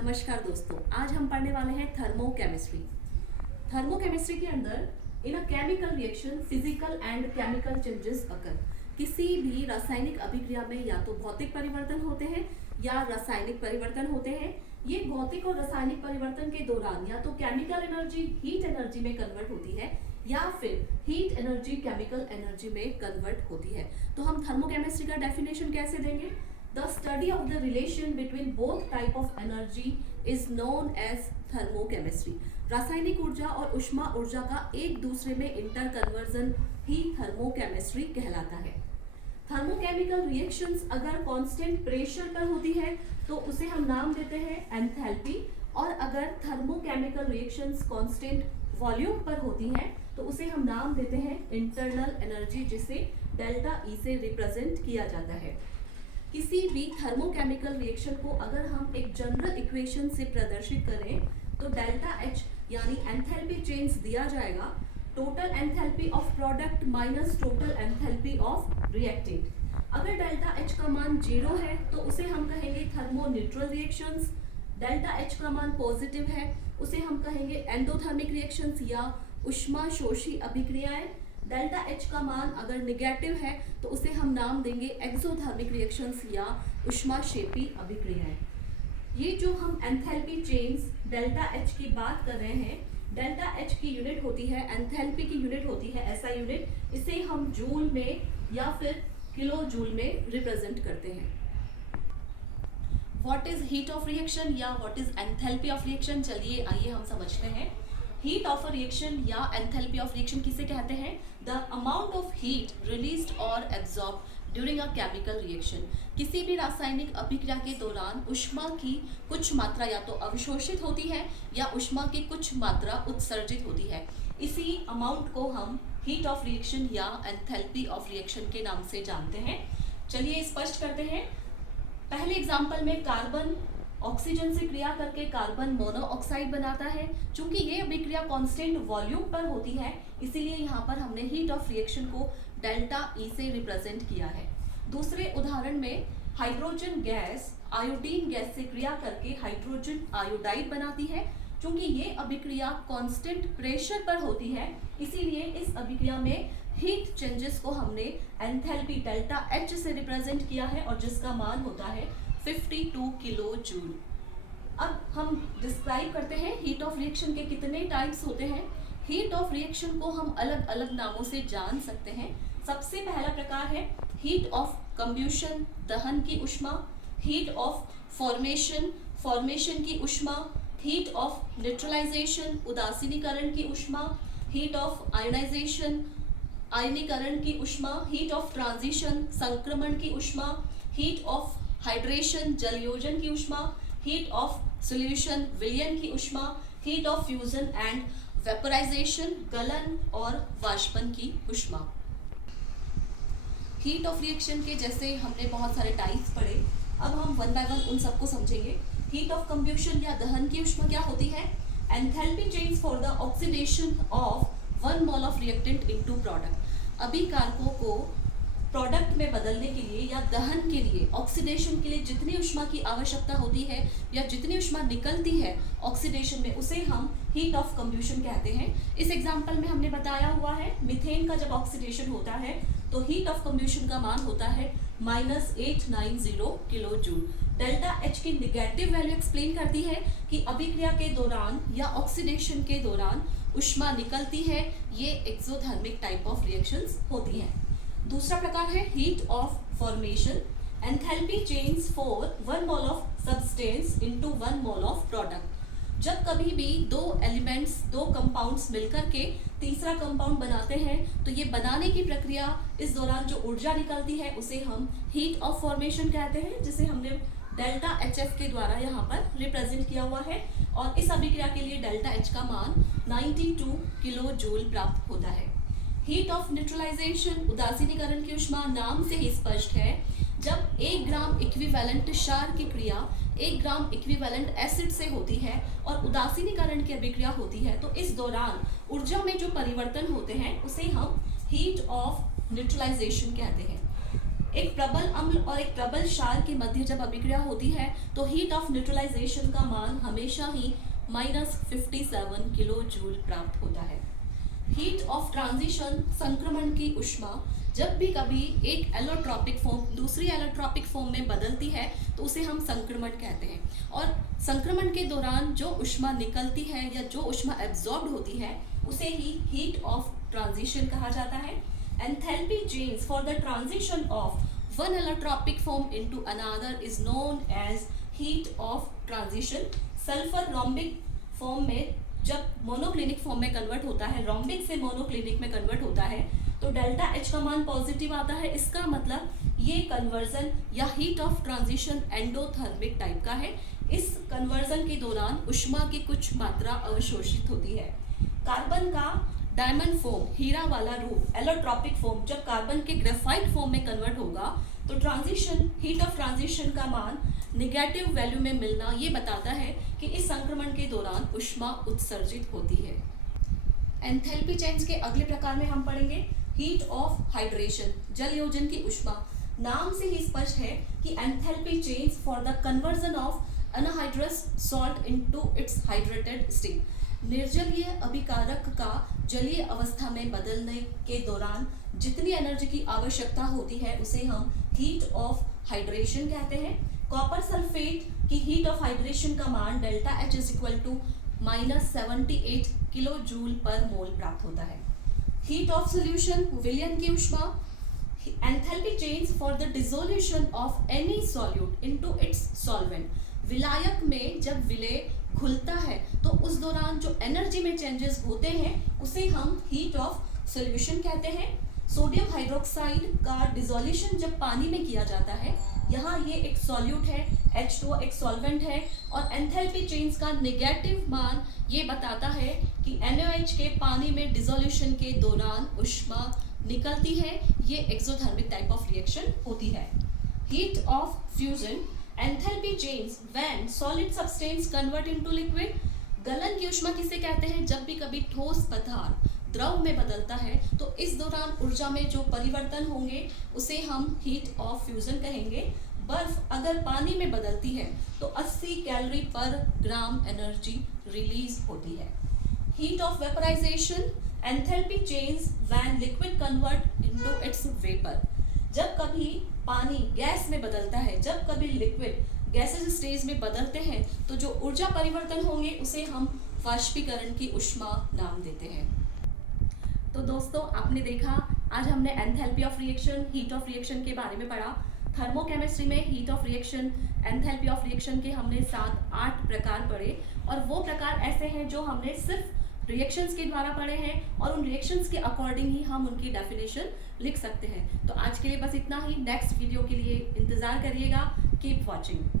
नमस्कार दोस्तों, आज हम पढ़ने वाले हैं थर्मोकेमिस्ट्री। थर्मोकेमिस्ट्री के अंदर in a chemical reaction physical and chemical changes occur. किसी भी रासायनिक अभिक्रिया में या तो भौतिक परिवर्तन होते हैं या रासायनिक परिवर्तन होते हैं। ये भौतिक और रासायनिक परिवर्तन के दौरान या तो केमिकल एनर्जी हीट एनर्जी में कन्वर्ट होती है या फिर हीट एनर्जी केमिकल एनर्जी में कन्वर्ट होती है। तो हम थर्मोकेमिस्ट्री का डेफिनेशन कैसे देंगे? The study of the relation between both type of energy is known as thermochemistry. रासायनिक ऊर्जा और ऊष्मा ऊर्जा का एक दूसरे में इंटर कन्वर्जन ही थर्मोकेमिस्ट्री कहलाता है। थर्मोकेमिकल रिएक्शंस अगर कांस्टेंट प्रेशर पर होती है तो उसे हम नाम देते हैं एंथैल्पी, और अगर थर्मोकेमिकल रिएक्शंस कांस्टेंट वॉल्यूम पर होती हैं तो उसे हम नाम देते हैं इंटरनल एनर्जी, जिसे डेल्टा ई से रिप्रेजेंट किया जाता है। किसी भी थर्मोकेमिकल रिएक्शन को अगर हम एक जनरल इक्वेशन से प्रदर्शित करें तो डेल्टा एच यानी एंथैल्पी चेंज दिया जाएगा total enthalpy of product minus total enthalpy of reactant. अगर डेल्टा एच का मान 0 है तो उसे हम कहेंगे thermo neutral reactions. Delta H का मान पॉजिटिव है उसे हम कहेंगे एंडोथर्मिक रिएक्शंस या ऊष्मा शोषी अभिक्रियाएं। डेल्टा एच का मान अगर निगेटिव है तो उसे हम नाम देंगे एक्सोथर्मिक रिएक्शंस या ऊष्माक्षेपी अभिक्रियाएं। ये जो हम एंथैल्पी चेंज डेल्टा एच की बात कर रहे हैं, डेल्टा एच की यूनिट होती है, एंथैल्पी की यूनिट होती है एसआई यूनिट। इसे हम जूल में या फिर किलो जूल में रिप्रेजेंट करते हैं। What is heat of reaction या what is enthalpy of reaction? चलिए आइए हम समझते हैं। हीट ऑफ अ रिएक्शन या एंथैल्पी ऑफ रिएक्शन किसे कहते हैं? The amount of heat released और absorb during a chemical reaction. किसी भी रासायनिक अभिक्रिया के दौरान ऊष्मा की कुछ मात्रा या तो अवशोषित होती है या ऊष्मा की कुछ मात्रा उत्सर्जित होती है। इसी अमाउंट को हम हीट ऑफ रिएक्शन या एंथैल्पी ऑफ रिएक्शन के नाम से जानते हैं। चलिए स्पष्ट करते हैं। पहले एग्जाम्पल में कार्बन ऑक्सीजन से क्रिया करके कार्बन मोनोऑक्साइड बनाता है। चूंकि ये अभिक्रिया कांस्टेंट वॉल्यूम पर होती है इसीलिए यहाँ पर हमने हीट ऑफ रिएक्शन को डेल्टा ई से रिप्रेजेंट किया है। दूसरे उदाहरण में हाइड्रोजन गैस आयोडीन गैस से क्रिया करके हाइड्रोजन आयोडाइड बनाती है। चूंकि ये अभिक्रिया कांस्टेंट प्रेशर पर होती है इसीलिए इस अभिक्रिया में हीट चेंजेस को हमने एंथैल्पी डेल्टा एच से रिप्रेजेंट किया है और जिसका मान होता है 52 किलो जूल। अब हम डिस्क्राइब करते हैं हीट ऑफ रिएक्शन के कितने टाइप्स होते हैं। हीट ऑफ रिएक्शन को हम अलग अलग नामों से जान सकते हैं। सबसे पहला प्रकार है हीट ऑफ कंब्यूशन, दहन की ऊष्मा। हीट ऑफ फॉर्मेशन, फॉर्मेशन की ऊष्मा। हीट ऑफ न्यूट्रलाइजेशन, उदासीनीकरण की ऊष्मा। हीट ऑफ आयोनाइजेशन, आयनीकरण की ऊष्मा। हीट ऑफ ट्रांजिशन, संक्रमण की ऊष्मा। हीट ऑफ हाइड्रेशन, जलयोजन की ऊष्मा। हीट ऑफ सॉल्यूशन, विलयन की ऊष्मा। Heat of fusion and vaporisation, गलन और वाष्पन की ऊष्मा। हीट ऑफ रिएक्शन के जैसे हमने बहुत सारे टाइप्स पढ़े, अब हम वन बाय वन उन सबको समझेंगे। हीट ऑफ कंब्यूशन या दहन की ऊष्मा क्या होती है? Enthalpy change for the oxidation of 1 mole of reactant into product. अभिकारकों को प्रोडक्ट में बदलने के लिए या दहन के लिए, ऑक्सीडेशन के लिए जितनी ऊष्मा की आवश्यकता होती है या जितनी ऊष्मा निकलती है ऑक्सीडेशन में उसे हम हीट ऑफ कंब्यूशन कहते हैं। इस एग्जांपल में हमने बताया हुआ है मीथेन का जब ऑक्सीडेशन होता है तो हीट ऑफ कंब्यूशन का मान होता है -890 किलो जूल। डेल्टा एच की निगेटिव वैल्यू एक्सप्लेन करती है कि अभिक्रिया के दौरान या ऑक्सीडेशन के दौरान ऊष्मा निकलती है। ये एक्सोथर्मिक टाइप ऑफ रिएक्शंस होती हैं। दूसरा प्रकार है heat of formation. Enthalpy change for 1 mole of substance into 1 mole of product. जब कभी भी दो एलिमेंट्स, दो कंपाउंड्स मिलकर के तीसरा कंपाउंड बनाते हैं तो ये बनाने की प्रक्रिया, इस दौरान जो ऊर्जा निकलती है उसे हम हीट ऑफ फॉर्मेशन कहते हैं, जिसे हमने डेल्टा एच एफ के द्वारा यहाँ पर रिप्रेजेंट किया हुआ है। और इस अभिक्रिया के लिए डेल्टा एच का मान 92 किलो जूल प्राप्त होता है। हीट ऑफ न्यूट्रलाइजेशन, उदासीनीकरण की ऊष्मा नाम से ही स्पष्ट है। जब 1 ग्राम इक्विवेलेंट क्षार की क्रिया 1 ग्राम इक्विवेलेंट एसिड से होती है और उदासीनीकरण की अभिक्रिया होती है तो इस दौरान ऊर्जा में जो परिवर्तन होते हैं उसे हम हीट ऑफ न्यूट्रलाइजेशन कहते हैं। एक प्रबल अम्ल और एक प्रबल क्षार के मध्य जब अभिक्रिया होती है तो हीट ऑफ न्यूट्रलाइजेशन का मान हमेशा ही -57 किलो जूल प्राप्त होता है। हीट ऑफ ट्रांजिशन, संक्रमण की ऊष्मा, जब भी कभी एक एलोट्रॉपिक फॉर्म दूसरी एलोट्रॉपिक फॉर्म में बदलती है तो उसे हम संक्रमण कहते हैं। और संक्रमण के दौरान जो ऊष्मा निकलती है या जो ऊष्मा एब्जॉर्ब होती है उसे ही हीट ऑफ ट्रांजिशन कहा जाता है। Enthalpy change for the transition of one allotropic form into another is known as heat of transition. Sulphur rhombic form में जब मोनोक्लिनिक फॉर्म में कन्वर्ट होता है, रोम्बिक से मोनोक्लिनिक में कन्वर्ट होता है तो डेल्टा H का मान पॉजिटिव आता है। इसका मतलब ये कन्वर्जन या heat of transition endothermic type का है। इस कन्वर्जन के दौरान ऊष्मा की कुछ मात्रा अवशोषित होती है। कार्बन का डायमंड फॉर्म, हीरा वाला रूप, एलोट्रॉपिक फॉर्म, जब कार्बन के ग्रेफाइट फॉर्म में कन्वर्ट होगा तो ट्रांजिशन, हीट ऑफ ट्रांजिशन का मान निगेटिव वैल्यू में मिलना ये बताता है कि इस संक्रमण के दौरान ऊष्मा उत्सर्जित होती है। एंथैल्पी चेंज के अगले प्रकार में हम पढ़ेंगे हीट ऑफ हाइड्रेशन, जल योजन की ऊष्मा। नाम से ही स्पष्ट है कि enthalpy change for the conversion of anhydrous salt into its hydrated state. निर्जलीय अभिकारक का जलीय अवस्था में बदलने के दौरान जितनी एनर्जी की आवश्यकता होती है उसे हम हीट ऑफ हाइड्रेशन कहते हैं। कॉपर सल्फेट की हीट ऑफ हाइड्रेशन का मान delta H is equal to -78 kilojoule per mole प्राप्त होता है। हीट ऑफ सोल्यूशन, विलयन की ऊष्मा। Enthalpy change for the dissolution of any solute into its solvent. विलायक में जब विलय घुलता है तो उस दौरान जो एनर्जी में चेंजेस होते हैं उसे हम हीट ऑफ सोल्यूशन कहते हैं। सोडियम हाइड्रोक्साइड का डिसोल्यूशन जब पानी में किया जाता है, यहाँ ये एक सॉल्यूट है, H2O एक सॉल्वेंट है, और एंथैल्पी चेंज का नेगेटिव मान ये बताता है कि NaOH के पानी में डिसोल्यूशन के दौरान ऊष्मा निकलती है। ये एक्सोथर्मिक टाइप ऑफ रिएक्शन होती है। Heat of fusion, enthalpy change when solid substance convert into liquid. गलन की ऊष्मा किसे कहते हैं? जब भी कभी ठोस पदार्थ द्रव में बदलता है तो इस दौरान ऊर्जा में जो परिवर्तन होंगे उसे हम हीट ऑफ फ्यूजन कहेंगे। बर्फ अगर पानी में बदलती है तो 80 कैलोरी पर ग्राम एनर्जी रिलीज होती है। Heat of vaporisation, enthalpy change when liquid convert into its vapour. जब कभी पानी गैस में बदलता है, जब कभी लिक्विड गैसेस स्टेज में बदलते हैं तो जो ऊर्जा परिवर्तन होंगे उसे हम वाष्पीकरण की ऊष्मा नाम देते हैं। तो दोस्तों, आपने देखा आज हमने enthalpy of reaction, heat of reaction के बारे में पढ़ा। थर्मोकेमिस्ट्री में heat of reaction, enthalpy of reaction के हमने 7-8 प्रकार पढ़े, और वो प्रकार ऐसे हैं जो हमने सिर्फ रिएक्शंस के द्वारा पढ़े हैं और उन रिएक्शंस के अकॉर्डिंग ही हम उनकी डेफिनेशन लिख सकते हैं। तो आज के लिए बस इतना ही। नेक्स्ट वीडियो के लिए इंतज़ार करिएगा। Keep watching.